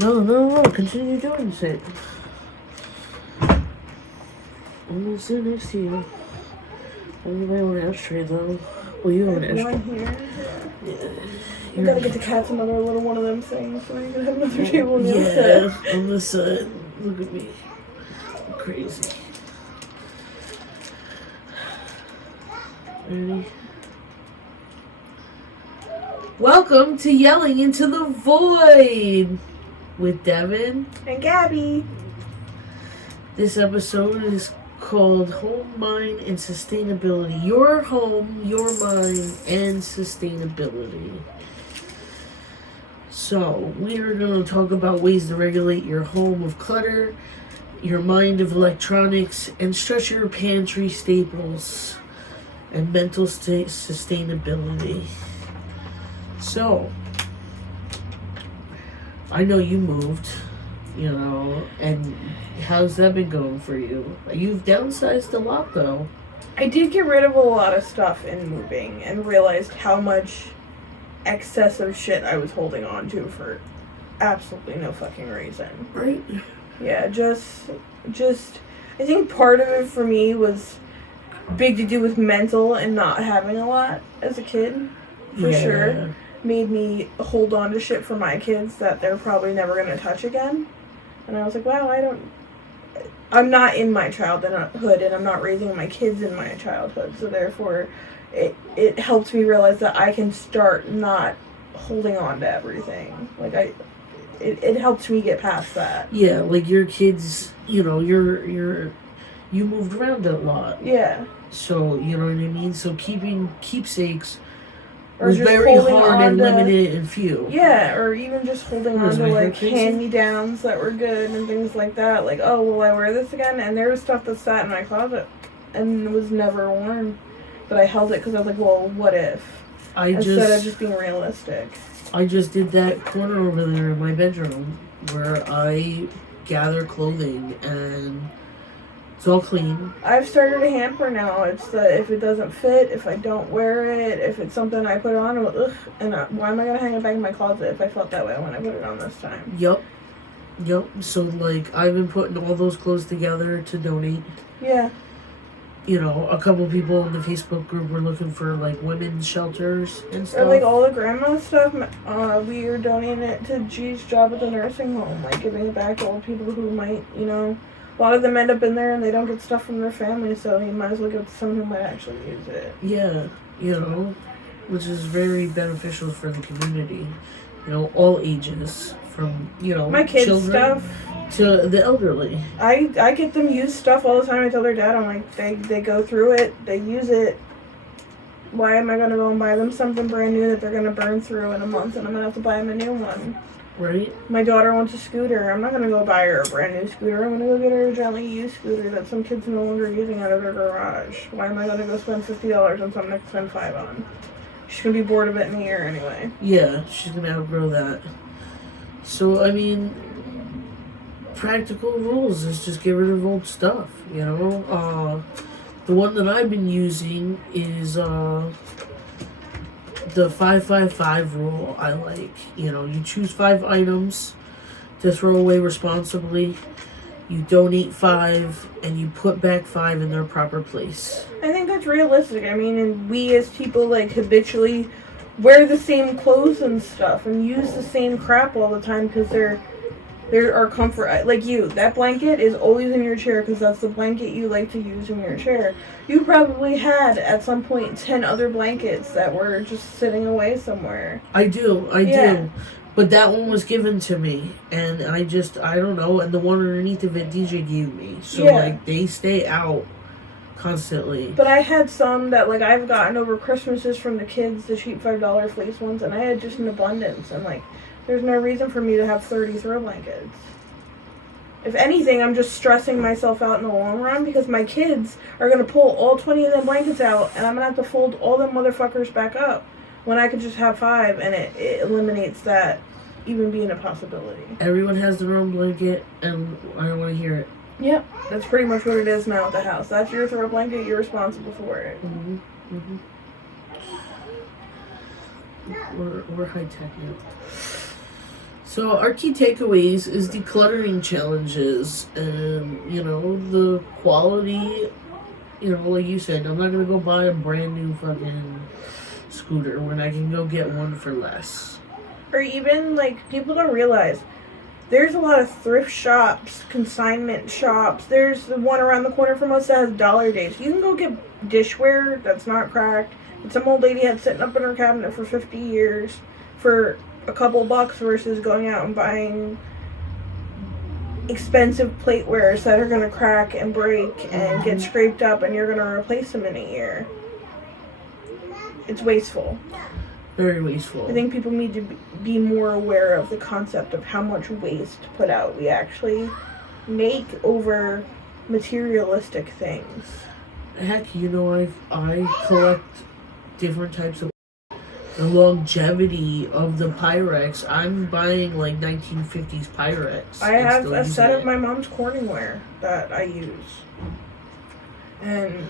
No. Continue doing shit. I'm gonna sit next to you. I need my own ashtray though. Well, you have an ashtray. One here. Yeah. You gotta get the cats another little one of them things so you can have another table on the other side. On this side. Look at me. I'm crazy. Ready? Welcome to Yelling into the Void with Devin and Gabby. This episode is called Home, Mind, and Sustainability. Your home, your mind, and sustainability. So, we are going to talk about ways to regulate your home of clutter, your mind of electronics, and stretch your pantry staples and mental sustainability. So, I know you moved, and how's that been going for you? You've downsized a lot, though. I did get rid of a lot of stuff in moving and realized how much excessive shit I was holding on to for absolutely no fucking reason. Right? Yeah, just I think part of it for me was big to do with mental and not having a lot as a kid, for sure. Made me hold on to shit for my kids that they're probably never going to touch again. And I was like, wow, I'm not in my childhood and I'm not raising my kids in my childhood. So therefore, it helped me realize that I can start not holding on to everything. Like it helped me get past that. Yeah, like your kids, you moved around a lot. Yeah. So, you know what I mean? So keeping keepsakes or was very hard and limited and few. Yeah, or even just holding on to like hand-me-downs that were good and things like that. Like, oh, will I wear this again? And there was stuff that sat in my closet and was never worn. But I held it because I was like, well, what if? Instead of just being realistic. I just did that corner over there in my bedroom where I gather clothing and it's all clean. I've started a hamper now. It's if it doesn't fit, if I don't wear it, if it's something I put on, ugh, and why am I going to hang it back in my closet if I felt that way when I put it on this time? Yep. So, like, I've been putting all those clothes together to donate. Yeah. A couple people in the Facebook group were looking for, like, women's shelters and stuff. Or, like, all the grandma stuff, we are donating it to G's job at the nursing home. Like, giving it back to old people who might, a lot of them end up in there and they don't get stuff from their family, so you might as well give it to someone who might actually use it. Yeah, which is very beneficial for the community. All ages, from, my kids' children stuff to the elderly. I get them used stuff all the time. I tell their dad, I'm like, they go through it, they use it. Why am I going to go and buy them something brand new that they're going to burn through in a month and I'm going to have to buy them a new one? Right. My daughter wants a scooter. I'm not going to go buy her a brand new scooter. I'm going to go get her a gently used scooter that some kids are no longer using out of their garage. Why am I going to go spend $50 on something I can spend $5 on? She's going to be bored of it in a year anyway. Yeah, she's going to outgrow that. So, I mean, practical rules is just get rid of old stuff, The one that I've been using is, the 5-5-5 rule. I like, you choose 5 items to throw away responsibly, you donate 5, and you put back 5 in their proper place. I think that's realistic. I mean, and we as people, like, habitually wear the same clothes and stuff and use the same crap all the time because they're our comfort. Like you, that blanket is always in your chair because that's the blanket you like to use in your chair. You probably had, at some point, 10 other blankets that were just sitting away somewhere. I do. But that one was given to me, and I don't know, and the one underneath of it DJ gave me. So, like, they stay out constantly. But I had some that, like, I've gotten over Christmases from the kids, the cheap $5 fleece ones, and I had just an abundance, and, like, there's no reason for me to have 30 throw blankets. If anything, I'm just stressing myself out in the long run because my kids are going to pull all 20 of them blankets out and I'm going to have to fold all them motherfuckers back up when I could just have 5, and it eliminates that even being a possibility. Everyone has their own blanket and I don't want to hear it. Yep, that's pretty much what it is now at the house. That's your throw blanket, you're responsible for it. We're high tech now. So our key takeaways is decluttering challenges and, the quality, like you said, I'm not going to go buy a brand new fucking scooter when I can go get one for less. Or even, like, people don't realize there's a lot of thrift shops, consignment shops. There's the one around the corner from us that has dollar days. You can go get dishware that's not cracked, that some old lady had sitting up in her cabinet for 50 years for a couple bucks versus going out and buying expensive platewares that are going to crack and break and get scraped up, and you're going to replace them in a year. It's wasteful. Very wasteful. I think people need to be more aware of the concept of how much waste put out we actually make over materialistic things. Heck, I collect different types of the longevity of the Pyrex. I'm buying like 1950s Pyrex. I have a set of my mom's Corningware that I use and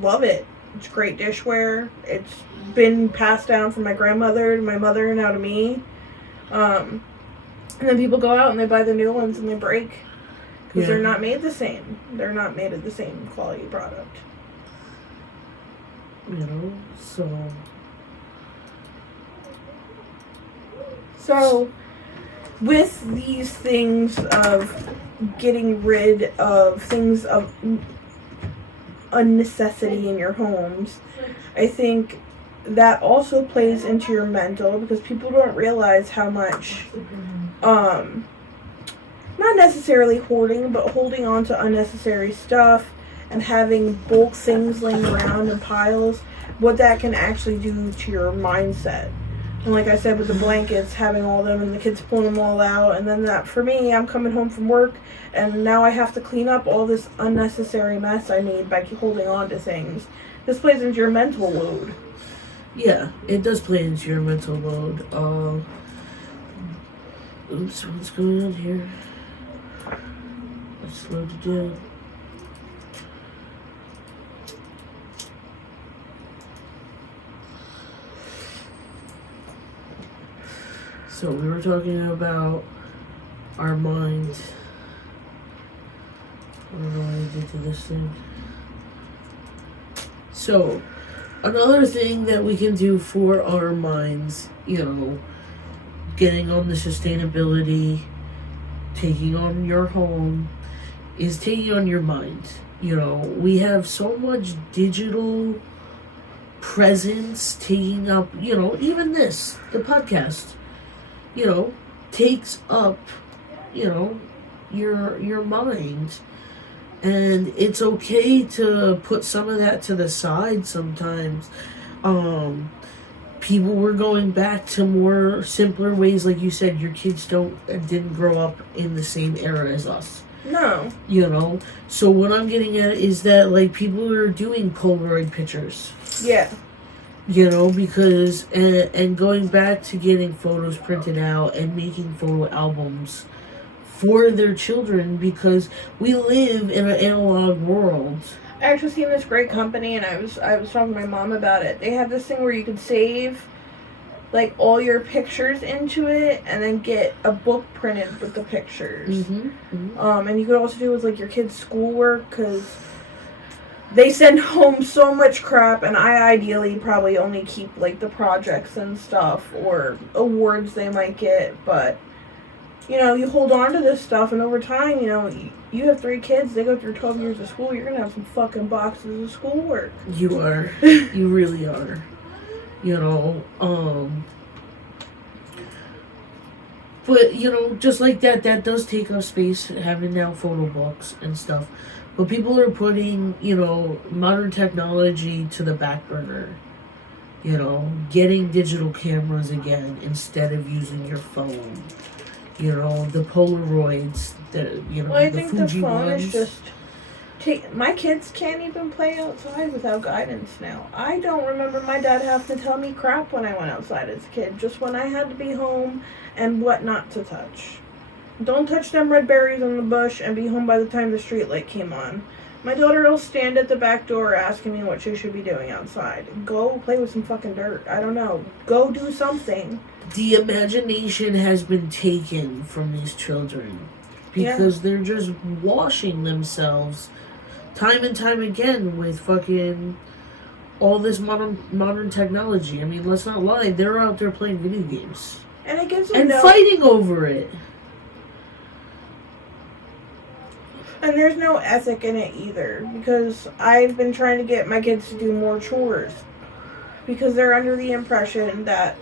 love it. It's great dishware. It's been passed down from my grandmother to my mother and now to me. And then people go out and they buy the new ones and they break because they're not made the same. They're not made of the same quality product. So, with these things of getting rid of things of unnecessity in your homes, I think that also plays into your mental, because people don't realize how much, not necessarily hoarding, but holding on to unnecessary stuff and having bulk things laying around in piles, what that can actually do to your mindset. And like I said, with the blankets, having all of them and the kids pulling them all out, and then that, for me, I'm coming home from work, and now I have to clean up all this unnecessary mess I made by holding on to things. This plays into your mental load. Yeah, it does play into your mental load. Oops, what's going on here? Let's slow it down. So we were talking about our mind. I don't know what I did to this thing. So, another thing that we can do for our minds, getting on the sustainability, taking on your home, is taking on your mind. We have so much digital presence taking up, even this, the podcast, takes up, your mind. And it's okay to put some of that to the side sometimes. People were going back to more simpler ways, like you said. Your kids didn't grow up in the same era as us. No. So what I'm getting at is that, like, people are doing Polaroid pictures. Yeah. Because and going back to getting photos printed out and making photo albums for their children, because we live in an analog world. I actually seen this great company, and I was talking to my mom about it. They have this thing where you can save like all your pictures into it, and then get a book printed with the pictures. And you could also do it with like your kids' schoolwork, because they send home so much crap, and I ideally probably only keep like the projects and stuff or awards they might get, but you hold on to this stuff, and over time, you have 3 kids, they go through 12 years of school, you're going to have some fucking boxes of schoolwork. You are. You really are. But, just like that does take up space, having now photo books and stuff. But people are putting, modern technology to the back burner. Getting digital cameras again instead of using your phone. The Polaroids, Well, I the think Fuji the phone ones. is just... My kids can't even play outside without guidance now. I don't remember my dad having to tell me crap when I went outside as a kid, just when I had to be home and what not to touch. Don't touch them red berries on the bush and be home by the time the street light came on. My daughter will stand at the back door asking me what she should be doing outside. Go play with some fucking dirt. I don't know. Go do something. the imagination has been taken from these children because they're just washing themselves time and time again with fucking all this modern technology. I mean, let's not lie, they're out there playing video games And it gives and fighting over it. And there's no ethic in it either, because I've been trying to get my kids to do more chores because they're under the impression that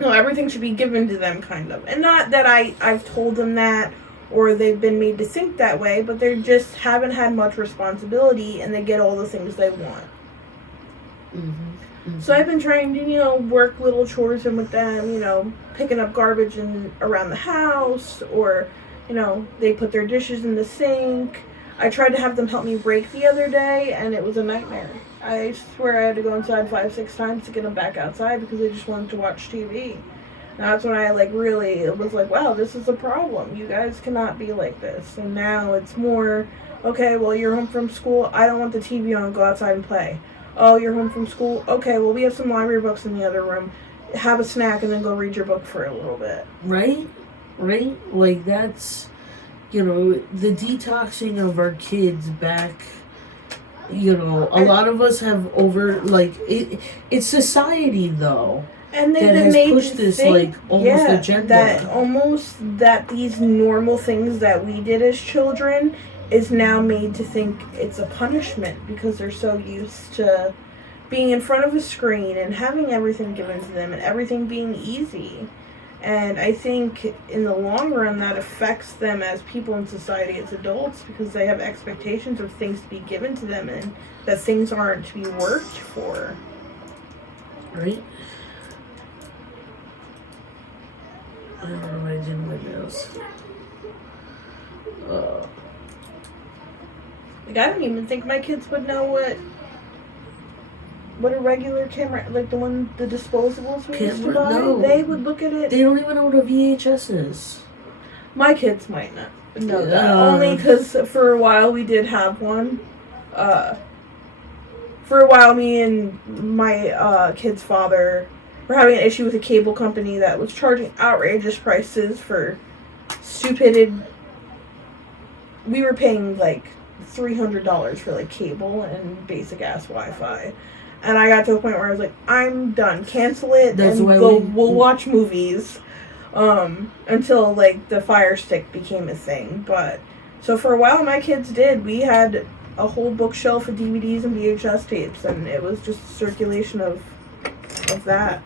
everything should be given to them, kind of. And not that I've told them that or they've been made to think that way, but they just haven't had much responsibility and they get all the things they want. Mm-hmm. Mm-hmm. So I've been trying to, work little chores in with them, picking up garbage around the house, or, they put their dishes in the sink. I tried to have them help me rake the other day, and it was a nightmare. I swear I had to go inside 5-6 times to get them back outside because they just wanted to watch TV. And that's when I, really was like, wow, this is a problem. You guys cannot be like this. And now it's more, okay, well, you're home from school. I don't want the TV on. Go outside and play. Oh, you're home from school? Okay, well, we have some library books in the other room. Have a snack and then go read your book for a little bit. Right? Like, that's, the detoxing of our kids back, a lot of us have it's society, though. And that has pushed this, almost agenda. That these normal things that we did as children is now made to think it's a punishment because they're so used to being in front of a screen and having everything given to them and everything being easy. And I think in the long run that affects them as people in society, as adults, because they have expectations of things to be given to them and that things aren't to be worked for. Right? I don't know what I did with my nails. I don't even think my kids would know what a regular camera, the disposables we used to buy. No. They would look at it. They don't even know what a VHS is. My kids might not know that. Only because for a while we did have one. For a while, me and my kid's father were having an issue with a cable company that was charging outrageous prices for stupid. We were paying $300 for cable and basic ass Wi-Fi, and I got to a point where I was like, I'm done. Cancel it. That's and why we'll watch movies until the Fire Stick became a thing. But so for a while, my kids did. We had a whole bookshelf of DVDs and VHS tapes, and it was just a circulation of that.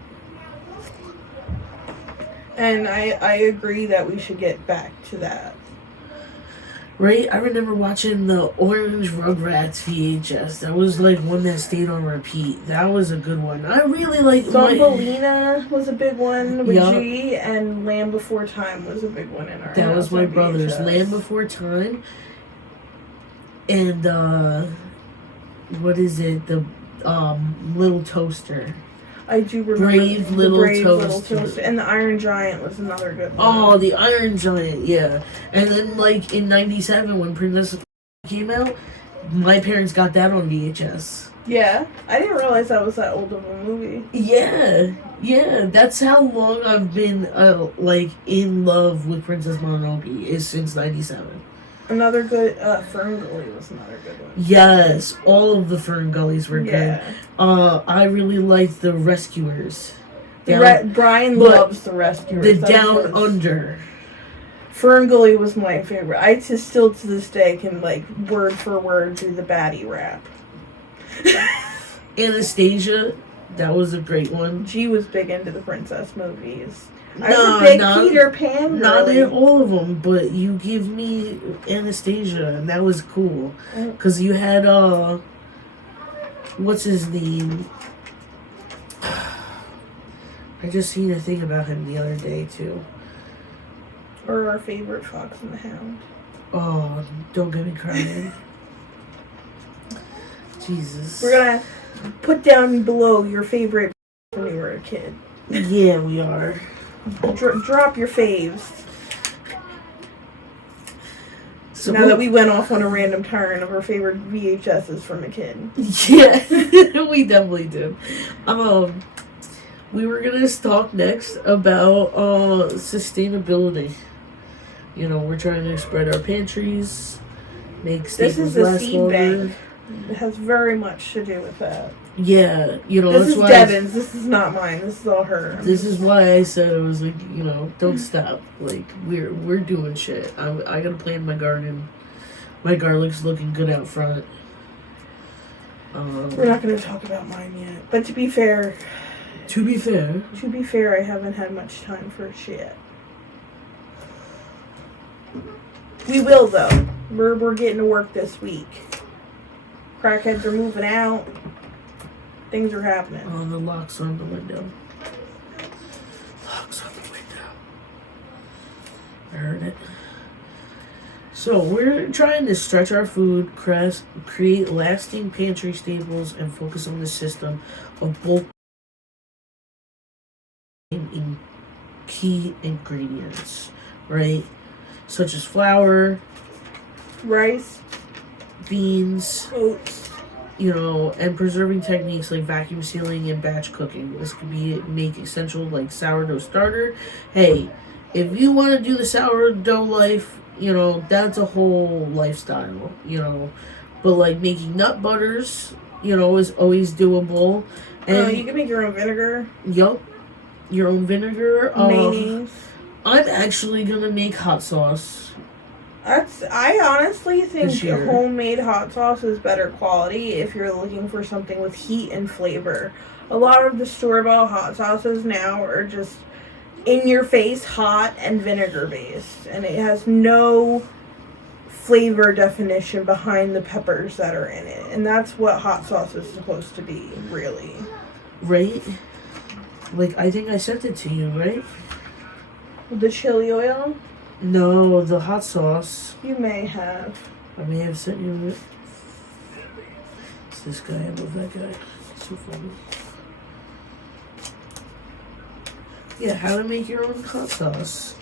And I agree that we should get back to that. Right? I remember watching the Orange Rugrats VHS. That was one that stayed on repeat. That was a good one. I really liked Thumbelina was a big one with G, and Land Before Time was a big one in our house. That was my brother's. Land Before Time. And what is it? The Little Toaster. I do remember Brave Little Toaster. And the Iron Giant was another good one. Oh, the Iron Giant, yeah. And then, in 97, when Princess came out, my parents got that on VHS. Yeah? I didn't realize that was that old of a movie. Yeah. That's how long I've been, in love with Princess Mononoke, is since 97. Another good, Fern Gully was another good one. Yes, all of the Fern Gullies were good. I really liked the Rescuers. Brian loves the Rescuers. The Down Under. Fern Gully was my favorite. I still to this day can word for word do the baddie rap. Anastasia, that was a great one. She was big into the princess movies. I was a big Peter Pan girl. Not in all of them, but you give me Anastasia, and that was cool. Because you had, what's his name? I just seen a thing about him the other day, too. Or our favorite Fox and the Hound. Oh, don't get me crying. Jesus. We're gonna put down below your favorite when you were a kid. Yeah, we are. Drop your faves. So now that we went off on a random turn of our favorite VHSs from a kid. Yeah, we definitely did. We were gonna talk next about sustainability. You know, we're trying to spread our pantries, make This staples is the last seed longer. bank. It has very much to do with that. Yeah, you know, This that's is why Devin's. This is not mine. This is all her. this is why I said I was like, you know, don't stop. Like we're doing shit. I gotta plant my garden. My garlic's looking good out front. We're not going to talk about mine yet. But to be fair, I haven't had much time for shit. We will though. We're getting to work this week. Crackheads are moving out. Things are happening. Oh, the locks on the window. Locks on the window. I heard it. So we're trying to stretch our food, create lasting pantry staples, and focus on the system of bulk in key ingredients, right? Such as flour, Rice, beans, oats. you know, and preserving techniques like vacuum sealing and batch cooking. This could be make essential like sourdough starter. Hey, if you want to do the sourdough life, you know, that's a whole lifestyle, you know. But like making nut butters, you know, is always doable. And You can make your own vinegar. Yup. Your own vinegar. Mayonnaise. I'm actually gonna make hot sauce. I honestly think This year. homemade hot sauce is better quality if you're looking for something with heat and flavor. A lot of the store-bought hot sauces now are just in-your-face hot and vinegar-based, and it has no flavor definition behind the peppers that are in it, and that's what hot sauce is supposed to be, really. Right? Like, I think I sent it to you, right? The chili oil? No, the hot sauce. You may have. I may have sent you it. It's this guy. I love that guy. So funny. Yeah, how to make your own hot sauce.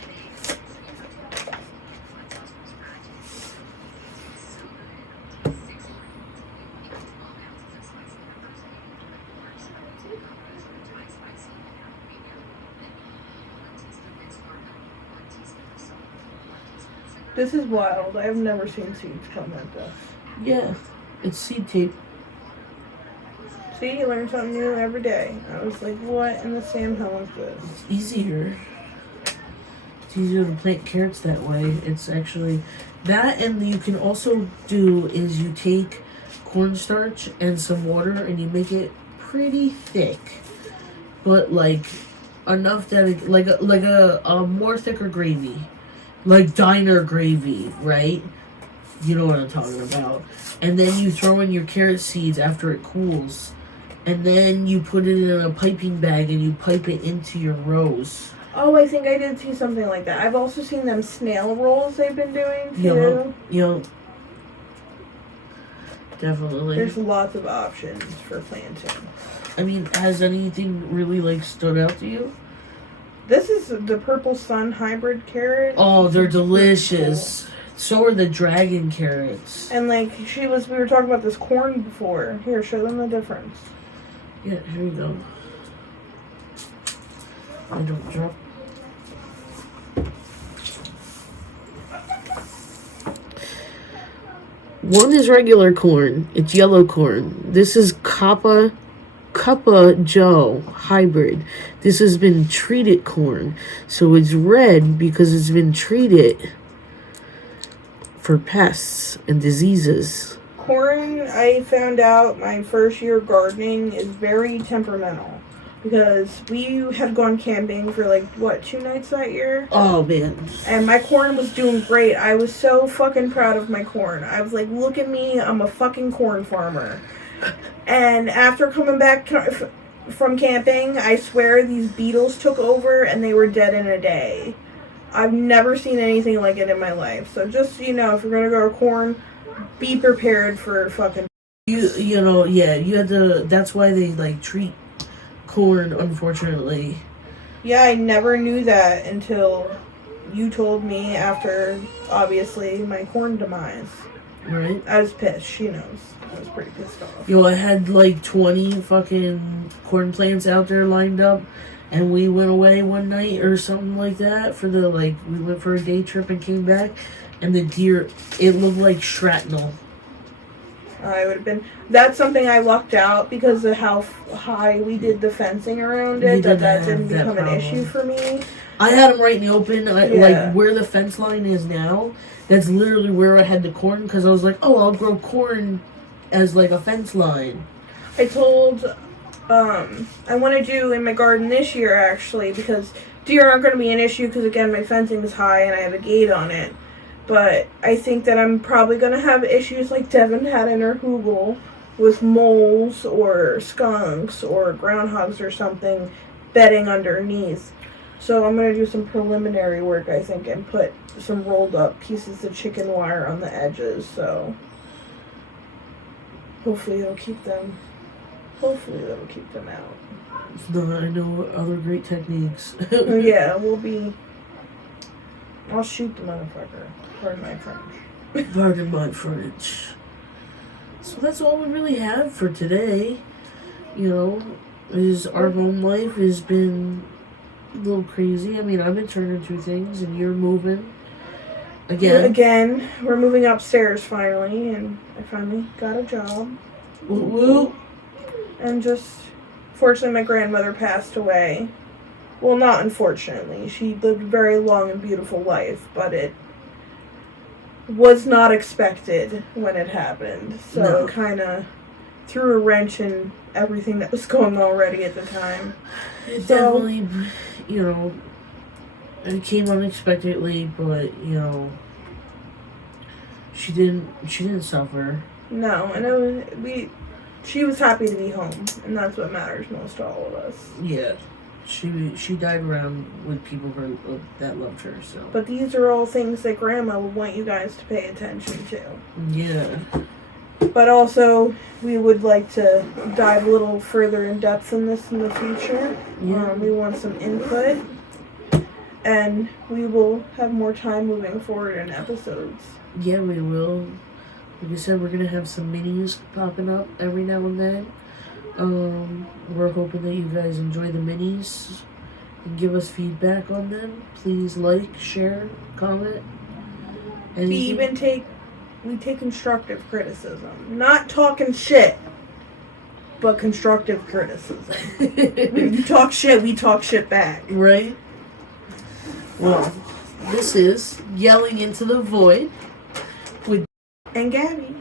This is wild. I've never seen seeds come like this. Yeah, it's seed tape. See, you learn something new every day. I was like, what in the Sam hell is this? It's easier. It's easier to plant carrots that way. It's actually that, and you can also do is you take cornstarch and some water and you make it pretty thick, but like enough that it, like a more thicker gravy, like diner gravy, right? You know what I'm talking about. And then you throw in your carrot seeds after it cools. And then you put it in a piping bag and you pipe it into your rows. Oh, I think I did see something like that. I've also seen them snail rolls they've been doing too. Yep. Definitely. There's lots of options for planting. I mean, has anything really like stood out to you? This is the Purple Sun hybrid carrot. Oh, they're delicious. Cool. So are the dragon carrots. And like we were talking about this corn before. Here, show them the difference. Yeah, here you go. I don't drop. One is regular corn. It's yellow corn. This is Kappa Joe hybrid. This has been treated corn. So it's red because it's been treated for pests and diseases. Corn, I found out my first year gardening is very temperamental because we had gone camping for 2 nights that year. Oh man. And my corn was doing great. I was so fucking proud of my corn. I was like, look at me, I'm a fucking corn farmer. And after coming back from camping, I swear these beetles took over and they were dead in a day. I've never seen anything like it in my life. So just, if you're going to grow corn, be prepared for fucking... You had to... That's why they, treat corn, unfortunately. Yeah, I never knew that until you told me after, obviously, my corn demise. Right? I was pissed. She knows. I was pretty pissed off. Yo, I had like 20 fucking corn plants out there lined up, and we went away one night or something like that for the, like, we went for a day trip and came back, and the deer, it looked like shrapnel. I would have been. That's something I lucked out because of how high we did the fencing around it. That didn't become an issue for me. I had them right in the open, like where the fence line is now. That's literally where I had the corn, because I was like, oh, I'll grow corn as like a fence line. I told, I want to do in my garden this year actually, because deer aren't going to be an issue because again my fencing is high and I have a gate on it. But I think that I'm probably going to have issues like Devin had in her hoogle with moles or skunks or groundhogs or something bedding underneath. So I'm going to do some preliminary work, I think, and put some rolled up pieces of chicken wire on the edges. So hopefully that'll keep them out. If not, I know other great techniques. Yeah, I'll shoot the motherfucker. Pardon my French. Pardon my French. So that's all we really have for today. You know, our home life has been a little crazy. I mean, I've been turning through things, and you're moving. Again, we're moving upstairs finally, and I finally got a job. Woo-woo. And just, fortunately, my grandmother passed away. Well, not unfortunately. She lived a very long and beautiful life, but it was not expected when it happened. So it kind of threw a wrench in everything that was going on already at the time. It definitely, you know, it came unexpectedly, but, you know, she didn't suffer. No, and she was happy to be home, and that's what matters most to all of us. Yeah. She died around with people that loved her, so. But these are all things that Grandma would want you guys to pay attention to. Yeah. But also, we would like to dive a little further in depth in this in the future. Yeah. We want some input. And we will have more time moving forward in episodes. Yeah, we will. Like I said, we're going to have some minis popping up every now and then. We're hoping that you guys enjoy the minis and give us feedback on them. Please like, share, comment. We take constructive criticism. Not talking shit, but constructive criticism. When you talk shit, we talk shit back. Right? Well, this is Yelling into the Void with and Gabby.